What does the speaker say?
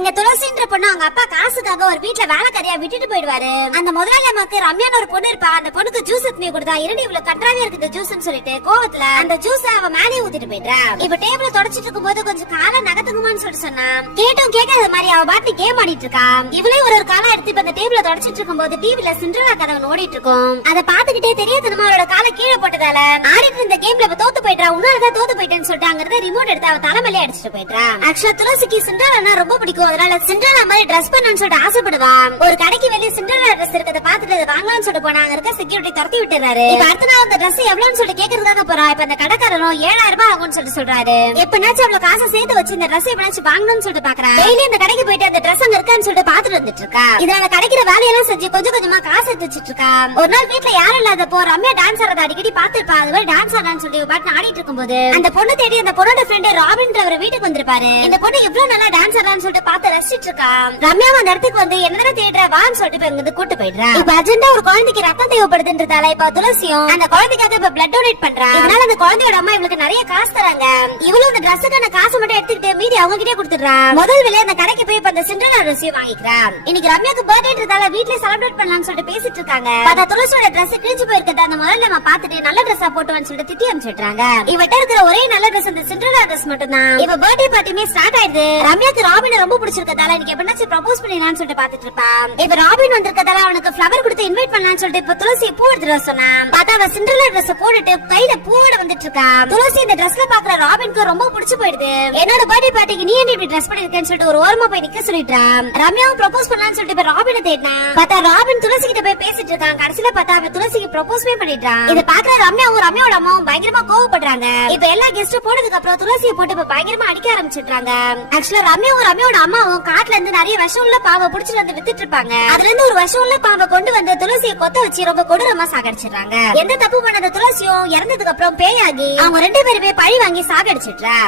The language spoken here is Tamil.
இங்க துளசின்ற பொண்ணு அவங்க அப்பா காசுக்காக ஒரு வீட்டுல வேலைக்காரியா விட்டுட்டு போயிடுவாரு. அந்த முதலாளி அம்மாக்கு ரம்யான்னு ஒரு பொண்ணு இருப்பா. அந்த பொண்ணுக்கு ஜூஸ் எடுத்து கொடுத்தா இரண்டு இவ்வளவு கன்றாவியா இருக்குது ஜூஸ்னு சொல்லிட்டு கோவத்துல அந்த ஜூஸ் அவ மேலே ஊத்திட்டு போயிட்டா. இப்ப டேபிள் தொடச்சிட்டு இருக்கும் போது கொஞ்சம் காலை நகத்துக்குமான்னு சொல்லிட்டு சொன்னா கேட்டும் கேட்காத மாதிரி அவ பாட்டு கேம் ஆடிட்டு இருக்கா. இவளே ஒரு காலம் எடுத்து இப்ப அந்த டேபிள தொடச்சிட்டு இருக்கும் போது டிவில சிண்ட்ரெல்லா கதை ஓடிட்டு இருக்கும். அதை பாத்துக்கிட்டே தெரியாதனமா அவளோட காலை கீழே போட்டதால ஆடிட்டு இருந்த கேம்ல இப்ப தோத்து போயிட்டா. உன்னாலதான் தோத்து போயிட்டேன்னு சொல்லிட்டு அங்க இருந்த ரிமோட் எடுத்து அவ தலைமையிலே அடிச்சுட்டு போயிட்டா. ஆக்சுவலா துளசிக்கு சிண்ட்ரெல்லா ரொம்ப பிடிக்கும். அதனால சிண்ட்ரெல்லா மாதிரி ட்ரெஸ் பண்ணணும்னு சொல்லிட்டு ஆசைப்படுவா. ஒரு கடைக்கு வெளியே சிண்ட்ரெல்லா ட்ரெஸ் இருக்கத பாத்துட்டு அதை வாங்கலாம்னு சொல்லிட்டு போனா அங்க இருக்க செக்யூரிட்டி துரத்தி விட்டுறாரு. இப்ப அடுத்த நாள் அந்த ட்ரெஸ் எவ்வளவுன்னு சொல்லிட்டு கேக்குறதுக்காக போறா. இப்ப அந்த கடைக்காரரும் 7000 ரூபாய் ஆகும்னு சொல்லிட்டு சொல்றாரு. எப்பனாச்சும் அவ்வளவு காசை சேர்த்து வச்சு இந்த ட்ரெஸ் எப்பனாச்சும் வாங்கணும்னு சொல்லிட்டு பாக்குறா. டெய்லி அந்த கடைக்கு போயிட்டு அந்த ட்ரெஸ் அங்க இருக்கான்னு சொல்லிட்டு பாத்துட்டு வந்துட்டு இருக்கா. இதனால கிடைக்கிற வேலையெல்லாம் செஞ்சு கொஞ்சம் கொஞ்சமா காசு எடுத்து வச்சிட்டு இருக்கா. ஒரு நாள் வீட்டுல யாரும் இல்லாதப்போ ரம்யா டான்ஸ் ஆடுறத அடிக்கடி பாத்துருப்பா. அது மாதிரி டான்ஸ் ஆடான்னு சொல்லி பாட்டு ஆடிட்டு இருக்கும்போது அந்த பொண்ணு தேடி அந்த பொண்ணோட ஃப்ரெண்ட் ராபின்றவர் வீட்டுக்கு வந்திருப்பாரு. இந்த பொண்ணு எவ்வளவு நல்லா டான்ஸ் ஆடலான்னு சொல்லிட்டு பார்த்து ரசிச்சிட்டு இருக்கா. ரம்யா அந்த இடத்துக்கு வந்து என்ன தேடுற வான்னு சொல்லிட்டு இங்க கூட்டு போயிடுறா. இப்ப அர்ஜென்டா ஒரு குழந்தைக்கு ரத்தம் தேவைப்படுதுன்றதால இப்ப துளசியும் அந்த குழந்தைக்காக இப்ப பிளட் டொனேட் பண்றா. இதனால அந்த குழந்தையோட அம்மா இவளுக்கு நிறைய காசு தராங்க. இவளும் அந்த ட்ரெஸ்ஸுக்கான காசு மட்டும் எடுத்துக்கிட்டு மீதி அவங்க கிட்டே கொடுத்துடுறா. முதல் வேலையா அந்த கடைக்கு போய் இப்ப அந்த சிண்ட்ரெல்லா ட்ரெஸ்ஸையும் வாங்கிக்கிறா. இன்னைக்கு ரம்யாக்கு பர்த்டேன்றதால வீட்ல செலிப்ரேட் பண்ணலாம்னு சொல்லிட்டு பேசிட்டு இருக்காங்க. பார்த்தா துளசியோட ட்ரெஸ் கிழிஞ்சு போயிருக்கத அந்த முதல்ல நம்ம பாத்துட்டு நல்ல ட்ரெஸ்ஸா போட்டுவான்னு சொல்லிட்டு திட்டி அனுப்பிச்சிடுறாங்க. இவட்ட இருக்கிற ஒரே நல்ல ட்ரெஸ் அந்த சிண்ட்ரெல்லா ட்ரெஸ் மட்டும் தான். இப்ப பர்த்டே பார்ட்டியுமே ஸ்டார்ட் ஆயிடுது. ரம்யாக்கு ராபின் ரொம்ப பிடிச்சிருக்கதால இன்னைக்கு எப்பனாச்சும் ப்ரப்போஸ் பண்ணலாம்னு சொல்லிட்டு பாத்துட்டு இருப்பா. இப்ப ராபின் வந்திருக்கதால அவனுக்கு ஃப்ளவர் கொடுத்து இன்வைட் பண்ணலாம்னு சொல்லிட்டு இப்ப துளசி பூ எடுத்துட்டு வர சொன்னா. பார்த்தா அவ சிண்ட்ரெல்லா ட்ரெஸ் போட்டுட்டு கையில பூவோட வந்துட்டு இருக்கா. துளசி இந்த ட்ரெஸ்ல பாக்குற ராபின்க்கு ரொம்ப பிடிச்சு போயிடுது. என்னோட பர்த்டே பார்ட்டிக்கு நீ என்ன இப்படி ட்ரெஸ் பண்ணிருக்கேன்னு சொல்லிட்டு ஒரு ஓரமா போய் நிக்க சொல்லிட்டா. ரம்யாவும் ப்ரப்போஸ் பண்ணலாம்னு சொல்லிட்டு இப்ப ராபினை தேடினா. பார்த்தா ராபின் துளசி கிட்ட போய் பேசிட்டு இருக்கான். கடைசியில பார்த்தா அவ துளசிக்கு ப்ரப்போஸ்மே பண்ணிட்டான். இத பாக்குற ரம்யாவும் ரம்யாவோட அம்மாவும் பயங்கரமா கோவப்படுறாங்க. இப்ப எல்லா கெஸ்டும் போனதுக்கு அப்புறம் துளசியை போட்டு இப்ப பயங்கரமா அடிக்க ஆரம்பிச்சிட்டாங்க. ஆக்சுவலா ரம்யாவும் ரம்யாவோட அம்மாவும் காட்டுல இருந்து நிறைய விஷம் உள்ள பாவை புடிச்சிட்டு வந்து வித்துட்டு இருப்பாங்க. அதுல இருந்து ஒரு விஷம் உள்ள பாவை கொண்டு வந்து துளசியை கொத்த வச்சு ரொம்ப கொடூரமா சாகடிச்சிடுறாங்க. எந்த தப்பு பண்ணாத துளசியும் இறந்ததுக்கு அப்புறம் பேயாகி அவங்க 2 பேருமே பழி வாங்கி சாகடிச்சிடுறா.